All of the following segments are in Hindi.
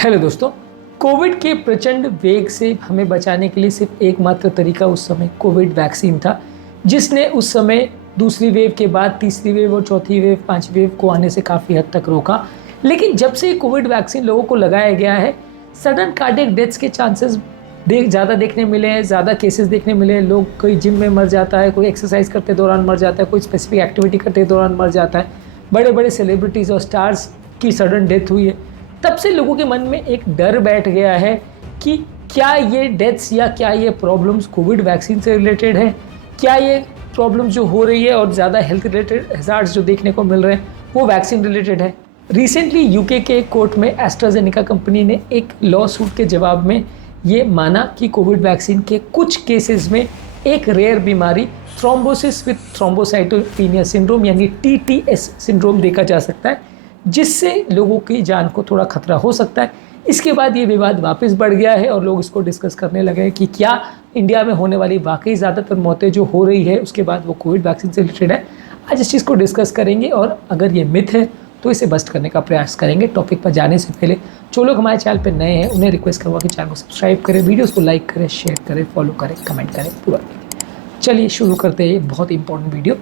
हेलो दोस्तों, कोविड के प्रचंड वेग से हमें बचाने के लिए सिर्फ एकमात्र तरीका उस समय कोविड वैक्सीन था, जिसने उस समय दूसरी वेव के बाद तीसरी वेव और चौथी वेव, पांचवी वेव को आने से काफ़ी हद तक रोका। लेकिन जब से कोविड वैक्सीन लोगों को लगाया गया है, सडन कार्डियक डेथ्स के चांसेस ज़्यादा देखने मिले हैं, ज़्यादा केसेस देखने मिले हैं। लोग कोई जिम में मर जाता है, कोई एक्सरसाइज करते दौरान मर जाता है, कोई स्पेसिफिक एक्टिविटी करते दौरान मर जाता है। बड़े बड़े सेलिब्रिटीज़ और स्टार्स की सडन डेथ हुई है। तब से लोगों के मन में एक डर बैठ गया है कि क्या ये डेथ्स या क्या ये प्रॉब्लम्स कोविड वैक्सीन से रिलेटेड है, क्या ये प्रॉब्लम्स जो हो रही है और ज़्यादा हेल्थ रिलेटेड हैज़ार्ड्स जो देखने को मिल रहे हैं वो वैक्सीन रिलेटेड है। रिसेंटली यूके के कोर्ट में एस्ट्राजेनेका कंपनी ने एक लॉ सूट के जवाब में ये माना कि कोविड वैक्सीन के कुछ केसेस में एक रेयर बीमारी थ्रोम्बोसिस विद थ्रोम्बोसाइटोपेनिया सिंड्रोम यानी TTS सिंड्रोम देखा जा सकता है, जिससे लोगों की जान को थोड़ा खतरा हो सकता है। इसके बाद ये विवाद वापस बढ़ गया है और लोग इसको डिस्कस करने लगे हैं कि क्या इंडिया में होने वाली वाकई ज़्यादातर मौतें जो हो रही है उसके बाद वो कोविड वैक्सीन से रिलेटेड है। आज इस चीज़ को डिस्कस करेंगे और अगर ये मिथ है तो इसे बस्ट करने का प्रयास करेंगे। टॉपिक पर जाने से पहले जो लोग हमारे चैनल पर नए हैं उन्हें रिक्वेस्ट करूँगा कि चैनल को सब्सक्राइब करें, वीडियोज़ को लाइक करें, शेयर करें, फॉलो करें, कमेंट करें, पूरा करें। चलिए शुरू करते हैं ये बहुत इंपॉर्टेंट वीडियो।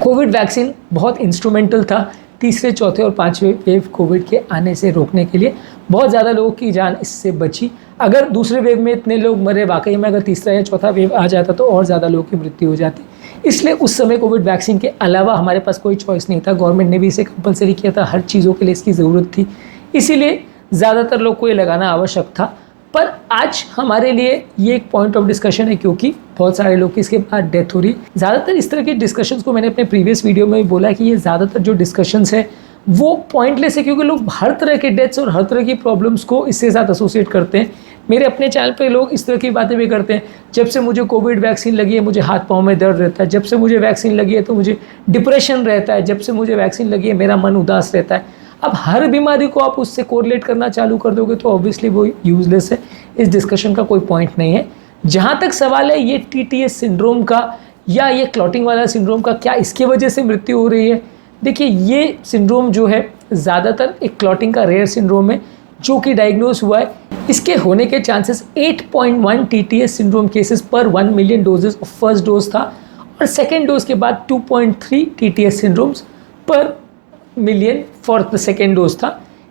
कोविड वैक्सीन बहुत इंस्ट्रूमेंटल था तीसरे, चौथे और पांचवे वेव कोविड के आने से रोकने के लिए। बहुत ज़्यादा लोगों की जान इससे बची। अगर दूसरे वेव में इतने लोग मरे, वाकई में अगर तीसरा या चौथा वेव आ जाता तो और ज़्यादा लोगों की मृत्यु हो जाती। इसलिए उस समय कोविड वैक्सीन के अलावा हमारे पास कोई चॉइस नहीं था। गवर्नमेंट ने भी इसे कंपलसरी किया था, हर चीज़ों के लिए इसकी ज़रूरत थी, इसीलिए ज़्यादातर लोग को ये लगाना आवश्यक था। पर आज हमारे लिए ये एक पॉइंट ऑफ डिस्कशन है क्योंकि बहुत सारे लोग की इसके बाद डेथ हो रही है। ज़्यादातर इस तरह के डिस्कशंस को मैंने अपने प्रीवियस वीडियो में भी बोला है कि ये ज़्यादातर जो डिस्कशंस है वो पॉइंटलेस है, क्योंकि लोग हर तरह के डेथ्स और हर तरह की प्रॉब्लम्स को इससे साथ एसोसिएट करते हैं। मेरे अपने चैनल पे लोग इस तरह की बातें भी करते हैं, जब से मुझे कोविड वैक्सीन लगी है मुझे हाथ पाँव में दर्द रहता है, जब से मुझे वैक्सीन लगी है तो मुझे डिप्रेशन रहता है, जब से मुझे वैक्सीन लगी है मेरा मन उदास रहता है। अब हर बीमारी को आप उससे कोरिलेट करना चालू कर दोगे तो ऑब्वियसली वो यूजलेस है। इस डिस्कशन का कोई पॉइंट नहीं है। जहाँ तक सवाल है ये TTS सिंड्रोम का या ये क्लॉटिंग वाला सिंड्रोम का, क्या इसकी वजह से मृत्यु हो रही है? देखिए, ये सिंड्रोम जो है ज़्यादातर एक क्लॉटिंग का रेयर सिंड्रोम है जो कि डायग्नोज हुआ है। इसके होने के chances 8.1 TTS syndrome cases per 1 million doses of first dose था और सेकेंड डोज के बाद 2.3 TTS syndromes per million for the second dose था।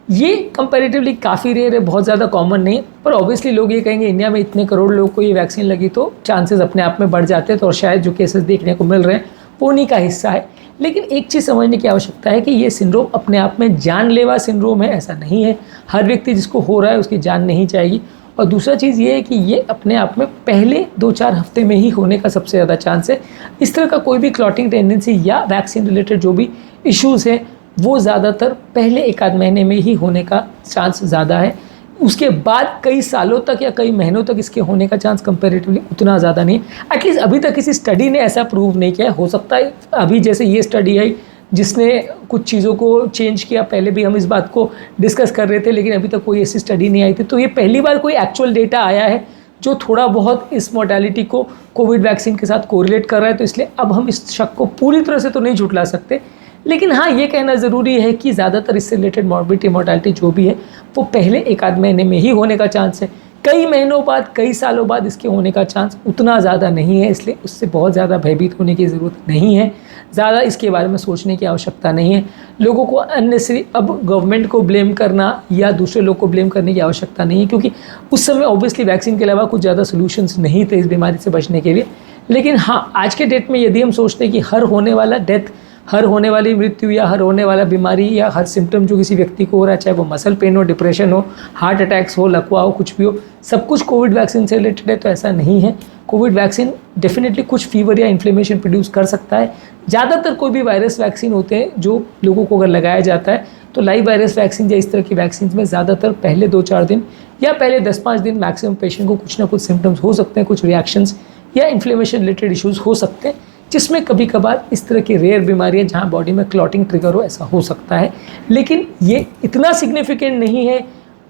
ये कंपैरेटिवली काफ़ी रेयर है, बहुत ज़्यादा कॉमन नहीं है। पर ऑब्वियसली लोग ये कहेंगे इंडिया में इतने करोड़ लोग को ये वैक्सीन लगी तो चांसेस अपने आप में बढ़ जाते हैं, तो और शायद जो केसेस देखने को मिल रहे हैं वो उन्हीं का हिस्सा है। लेकिन एक चीज़ समझने की आवश्यकता है कि ये सिंड्रोम अपने आप में जानलेवा सिंड्रोम है, ऐसा नहीं है। हर व्यक्ति जिसको हो रहा है उसकी जान नहीं जाएगी। और दूसरा चीज़ ये है कि ये अपने आप में पहले 2-4 हफ्ते में ही होने का सबसे ज़्यादा चांस है। इस तरह का कोई भी क्लॉटिंग टेंडेंसी या वैक्सीन रिलेटेड जो भी इश्यूज़ हैं वो ज़्यादातर पहले 1-आध महीने में ही होने का चांस ज़्यादा है। उसके बाद कई सालों तक या कई महीनों तक इसके होने का चांस कंपैरेटिवली उतना ज़्यादा नहीं है। एटलीस्ट अभी तक किसी स्टडी ने ऐसा प्रूव नहीं किया है। हो सकता है अभी जैसे ये स्टडी आई जिसने कुछ चीज़ों को चेंज किया, पहले भी हम इस बात को डिस्कस कर रहे थे लेकिन अभी तक कोई ऐसी स्टडी नहीं आई थी। तो ये पहली बार कोई एक्चुअल डेटा आया है जो थोड़ा बहुत इस मोर्टेलिटी को कोविड वैक्सीन के साथ कोरिलेट कर रहा है। तो इसलिए अब हम इस शक को पूरी तरह से तो नहीं झुठला सकते, लेकिन हाँ ये कहना ज़रूरी है कि ज़्यादातर इससे रिलेटेड मॉर्बिडिटी मोर्टेलिटी जो भी है वो पहले 1-आध महीने में ही होने का चांस है। कई महीनों बाद, कई सालों बाद इसके होने का चांस उतना ज़्यादा नहीं है, इसलिए उससे बहुत ज़्यादा भयभीत होने की ज़रूरत नहीं है। ज़्यादा इसके बारे में सोचने की आवश्यकता नहीं है। लोगों को अननेसेसरी अब गवर्नमेंट को ब्लेम करना या दूसरे लोग को ब्लेम करने की आवश्यकता नहीं है, क्योंकि उस समय ऑब्वियसली वैक्सीन के अलावा कुछ ज़्यादा सोल्यूशंस नहीं थे इस बीमारी से बचने के लिए। लेकिन हाँ, आज के डेट में यदि हम सोचते हैं कि हर होने वाला डेथ, हर होने वाली मृत्यु या हर होने वाला बीमारी या हर सिम्टम जो किसी व्यक्ति को हो रहा है, चाहे वो मसल पेन हो, डिप्रेशन हो, हार्ट अटैक्स हो, लकवा हो, कुछ भी हो, सब कुछ कोविड वैक्सीन से रिलेटेड है, तो ऐसा नहीं है। कोविड वैक्सीन डेफिनेटली कुछ फीवर या इन्फ्लेमेशन प्रोड्यूस कर सकता है। ज़्यादातर कोई भी वायरस वैक्सीन होते हैं जो लोगों को अगर लगाया जाता है तो लाइव वायरस वैक्सीन या इस तरह की वैक्सीन में ज़्यादातर पहले 2-4 दिन या पहले 10-5 दिन मैक्सिमम पेशेंट को कुछ ना कुछ सिम्टम्स हो सकते हैं, कुछ रिएक्शंस या इन्फ्लेमेशन रिलेटेड इश्यूज़ हो सकते हैं, जिसमें कभी कभार इस तरह की रेयर बीमारियां जहां बॉडी में क्लॉटिंग ट्रिगर हो ऐसा हो सकता है। लेकिन ये इतना सिग्निफिकेंट नहीं है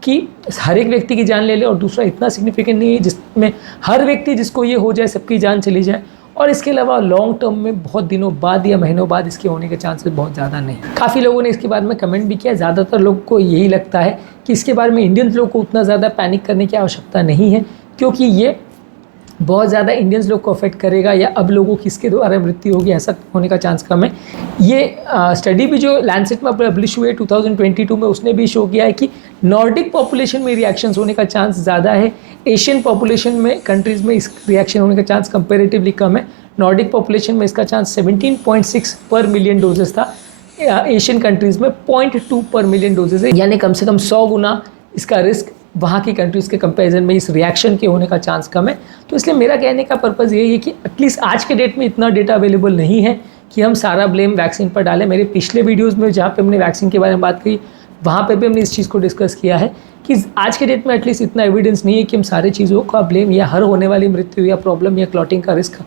कि हर एक व्यक्ति की जान ले ले, और दूसरा इतना सिग्निफिकेंट नहीं है जिसमें हर व्यक्ति जिसको ये हो जाए सबकी जान चली जाए। और इसके अलावा लॉन्ग टर्म में बहुत दिनों बाद या महीनों बाद इसके होने के चांसेस बहुत ज़्यादा नहीं। काफ़ी लोगों ने इसके बारे में कमेंट भी किया। ज़्यादातर लोग को यही लगता है कि इसके बारे में इंडियंस लोग को उतना ज़्यादा पैनिक करने की आवश्यकता नहीं है, क्योंकि ये बहुत ज़्यादा इंडियंस लोग को अफेक्ट करेगा, या अब लोगों की इसके द्वारा मृत्यु होगी ऐसा होने का चांस कम है। ये स्टडी भी जो लैंसेट में पब्लिश हुए 2022 में, उसने भी शो किया है कि नॉर्डिक पॉपुलेशन में रिएक्शंस होने का चांस ज़्यादा है। एशियन पॉपुलेशन में कंट्रीज़ में इस रिएक्शन होने का चांस कंपेरेटिवली कम है। नॉर्डिक पॉपुलेशन में इसका चांस 17.6 पर मिलियन डोजेस था, एशियन कंट्रीज़ में 0.2 पर मिलियन डोजेस है, यानी कम से कम 100 गुना इसका रिस्क वहाँ की कंट्रीज़ के कंपैरिजन में इस रिएक्शन के होने का चांस कम है। तो इसलिए मेरा कहने का पर्पज़ यही है कि एटलीस्ट आज के डेट में इतना डेटा अवेलेबल नहीं है कि हम सारा ब्लेम वैक्सीन पर डालें। मेरे पिछले वीडियोज़ में जहाँ पे हमने वैक्सीन के बारे में बात की, वहाँ पे भी हमने इस चीज़ को डिस्कस किया है कि आज के डेट में एटलीस्ट इतना एविडेंस नहीं है कि हम सारी चीज़ों का ब्लेम या हर होने वाली मृत्यु या प्रॉब्लम या क्लॉटिंग का रिस्क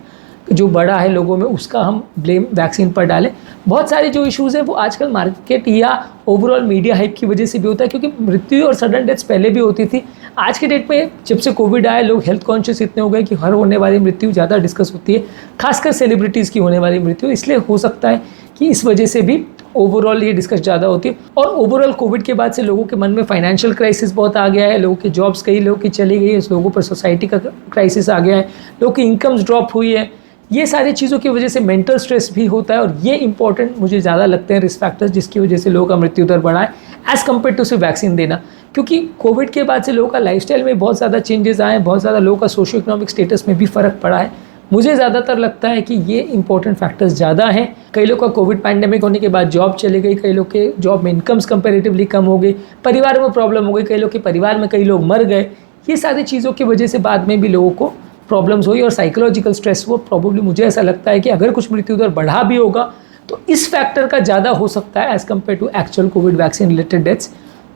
जो बड़ा है लोगों में, उसका हम ब्लेम वैक्सीन पर डालें। बहुत सारे जो इश्यूज़ हैं वो आजकल मार्केट या ओवरऑल मीडिया हाइप की वजह से भी होता है, क्योंकि मृत्यु और सडन डेथ्स पहले भी होती थी। आज के डेट में जब से कोविड आया, लोग हेल्थ कॉन्शियस इतने हो गए कि हर होने वाली मृत्यु ज़्यादा डिस्कस होती है, खासकर सेलिब्रिटीज़ की होने वाली मृत्यु। इसलिए हो सकता है कि इस वजह से भी ओवरऑल ये डिस्कस ज़्यादा होती है। और ओवरऑल कोविड के बाद से लोगों के मन में फाइनेंशियल क्राइसिस बहुत आ गया है, लोगों की जॉब्स कई लोगों की चली गई है, लोगों पर सोसाइटी का क्राइसिस आ गया है, लोगों की इनकम्स ड्रॉप हुई है। ये सारी चीज़ों की वजह से मेंटल स्ट्रेस भी होता है, और ये इंपॉर्टेंट मुझे ज़्यादा लगते हैं रिस्क फैक्टर्स जिसकी वजह से लोगों का मृत्यु दर बढ़ा है एज़ कम्पेयर टू सिर्फ वैक्सीन देना। क्योंकि कोविड के बाद से लोगों का लाइफस्टाइल में बहुत ज़्यादा चेंजेस आए हैं, बहुत ज़्यादा लोगों का सोशो इकोनॉमिक स्टेटस में भी फ़र्क पड़ा है। मुझे ज़्यादातर लगता है कि ये इंपॉर्टेंट फैक्टर्स ज़्यादा हैं। कई लोग का कोविड पैंडेमिक होने के बाद जॉब चली गई, कई लोग के जॉब में इनकम्स कंपेरेटिवली कम हो गई, परिवार में प्रॉब्लम हो गई, कई लोग के परिवार में कई लोग मर गए। ये सारी चीज़ों की वजह से बाद में भी लोगों को प्रॉब्लम्स हुई और साइकोलॉजिकल स्ट्रेस हुआ। प्रॉब्लली मुझे ऐसा लगता है कि अगर कुछ मृत्यु दर बढ़ा भी होगा तो इस फैक्टर का ज़्यादा हो सकता है as compare to actual covid vaccine related deaths.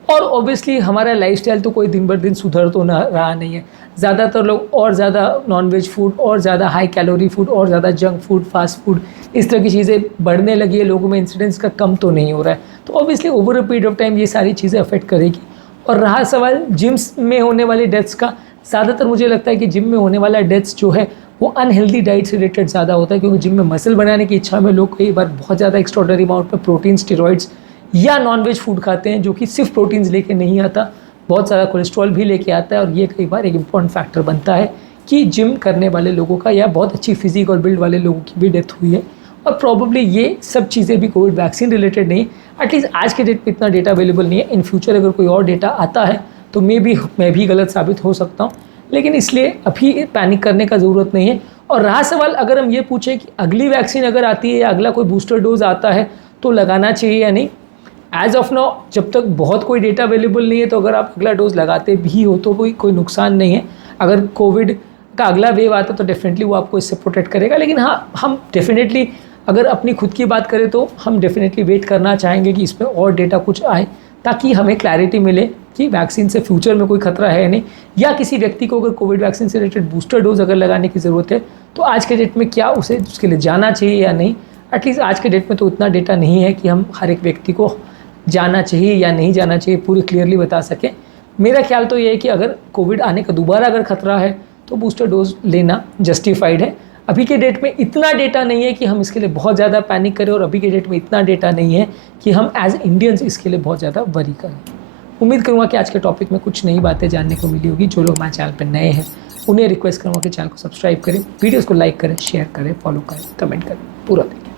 और ऑब्वियसली हमारा लाइफस्टाइल तो कोई दिन बर दिन सुधर तो ना रहा नहीं है। ज़्यादातर लोग और ज़्यादा नॉनवेज फूड, और ज़्यादा हाई कैलोरी फूड, और ज़्यादा जंक फूड, फास्ट फूड, इस तरह की चीज़ें बढ़ने लगी है। लोगों में इंसिडेंस का कम तो नहीं हो रहा है। तो obviously over a period of time ये सारी चीज़ें अफेक्ट करेगी। और रहा सवाल जिम्स में होने वाली डेथ्स का, ज़्यादातर मुझे लगता है कि जिम में होने वाला डेथ्स जो है वो अनहेल्दी डाइट से रिलेटेड ज़्यादा होता है, क्योंकि जिम में मसल बनाने की इच्छा में लोग कई बार बहुत ज़्यादा एक्स्ट्राऑर्डिनरी अमाउंट में प्रोटीन, स्टेरॉइड्स या नॉनवेज फूड खाते हैं, जो कि सिर्फ प्रोटीन्स लेके नहीं आता, बहुत सारा कोलेस्ट्रॉल भी लेके आता है। और ये कई बार एक इंपॉर्टेंट फैक्टर बनता है कि जिम करने वाले लोगों का या बहुत अच्छी फिजिक और बिल्ड वाले लोगों की भी डेथ हुई है। और प्रॉब्ली ये सब चीज़ें भी कोविड वैक्सीन रिलेटेड नहीं, एटलीस्ट आज के डेट पे इतना डेटा अवेलेबल नहीं है। इन फ्यूचर अगर कोई और डेटा आता है तो मैं भी गलत साबित हो सकता हूँ, लेकिन इसलिए अभी पैनिक करने का ज़रूरत नहीं है। और रहा सवाल, अगर हम ये पूछें कि अगली वैक्सीन अगर आती है या अगला कोई बूस्टर डोज आता है तो लगाना चाहिए या नहीं, एज ऑफ नाउ जब तक बहुत कोई डेटा अवेलेबल नहीं है तो अगर आप अगला डोज लगाते भी हो तो कोई नुकसान नहीं है। अगर कोविड का अगला वेव आता तो डेफिनेटली वो आपको इससे प्रोटेक्ट करेगा। लेकिन हाँ, हम डेफिनेटली अगर अपनी खुद की बात करें तो हम डेफिनेटली वेट करना चाहेंगे कि इसमें और डेटा कुछ आए, ताकि हमें क्लैरिटी मिले कि वैक्सीन से फ्यूचर में कोई खतरा है नहीं, या किसी व्यक्ति को अगर कोविड वैक्सीन से रिलेटेड बूस्टर डोज अगर लगाने की ज़रूरत है तो आज के डेट में क्या उसे उसके लिए जाना चाहिए या नहीं। एटलीस्ट आज के डेट में तो उतना डेटा नहीं है कि हम हर एक व्यक्ति को जाना चाहिए या नहीं जाना चाहिए पूरी क्लियरली बता सकें। मेरा ख्याल तो ये है कि अगर कोविड आने का दोबारा अगर खतरा है तो बूस्टर डोज लेना जस्टिफाइड है। अभी के डेट में इतना डेटा नहीं है कि हम इसके लिए बहुत ज़्यादा पैनिक करें, और अभी के डेट में इतना डेटा नहीं है कि हम एज इंडियंस इसके लिए बहुत ज़्यादा वरी करें। उम्मीद करूँगा कि आज के टॉपिक में कुछ नई बातें जानने को मिली होगी। जो लोग हमारे चैनल पर नए हैं उन्हें रिक्वेस्ट करूँगा कि चैनल को सब्सक्राइब करें, वीडियोज़ को लाइक करें, शेयर करें, फॉलो करें, कमेंट करें, पूरा देखें।